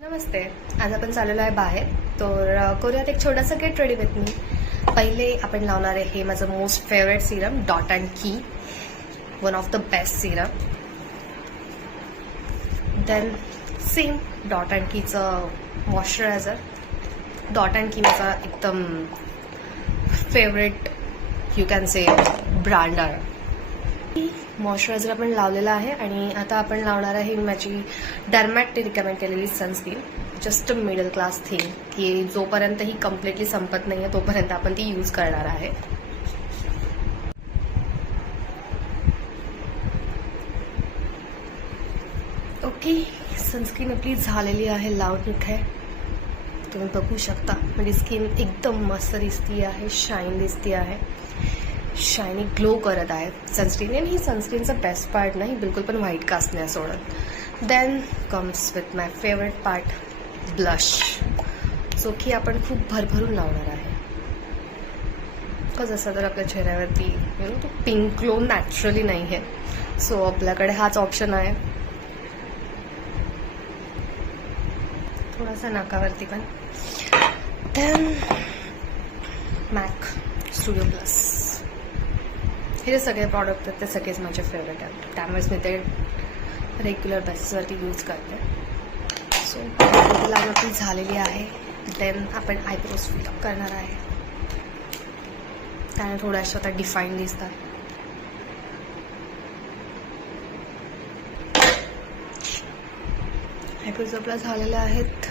नमस्ते. आज आपण चाललेलो आहे बाहेर, तर करूयात एक छोटासा गेट रेडी विथ मी. पहिले आपण लावणार आहे हे माझं most favourite serum, dot and key, one of the best serum. Then same dot and कीचं मॉइश्चरायझर. डॉट अँड की माझा एकदम favourite you can say brand आहे. मॉइश्चरायझर आपण लावलेला आहे आणि आता आपण लावणार आहे माझी डर्मॅटने रिकमेंड केलेली sunscreen. Just middle class thing की जोपर्यंत ही कम्प्लिटली संपत नाही आहे तोपर्यंत आपण ती यूज करणार आहे. ओके, सनस्क्रीन आपली झालेली आहे लावून इथे तुम्ही बघू शकता. माझी स्किन एकदम मस्त दिसती आहे, शाईन दिसती आहे, शायनी ग्लो करत आहे सनस्क्रीन. आणि ही सनस्क्रीनचं बेस्ट पार्ट नाही, बिलकुल पण व्हाईट कास्ट नाही सोडत. Then comes with my favourite part, blush, जो की आपण खूप भरभरून लावणार आहे. जसं तर आपल्या चेहऱ्यावरती तो पिंक ग्लो नॅचरली नाही आहे, सो आपल्याकडे हाच ऑप्शन आहे. थोडासा नाकावरती पण. Then MAC studio plus. हे जे सगळे प्रॉडक्ट आहेत ते सगळेच माझे फेवरेट आहेत, त्यामुळेच मी ते रेग्युलर बेसिसवरती यूज करते. सो लावणी झालेली आहे. देन आपण आयब्रोज फिलअप करणार आहे, त्याने थोड्याशा आता डिफाईन दिसतात. आयब्रोज आपल्या झालेल्या आहेत.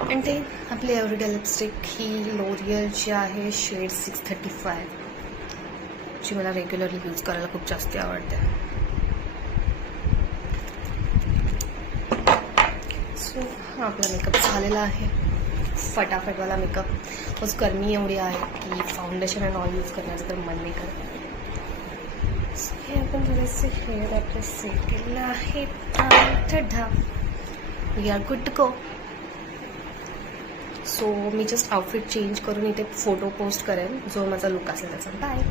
आणि ते आपली एव्हरीडे लिपस्टिक ही लोरियलची आहे, शेड 635, जी मला रेग्युलरली यूज करायला खूप जास्त आवडते. सो हा आपला मेकअप झालेला आहे, फटाफटवाला मेकअप. बस गरमी एवढी आहे की फाउंडेशन अँड ऑल यूज करण्याचं तर मन नाही करत. सो हे आपण थोडेसे हेअर आपले सेट केलेलं आहे. We are good to go. So मी जस्ट आउटफिट चेंज करून इथे फोटो पोस्ट करेन, जो माझा लुक असेल त्याचा. बाय.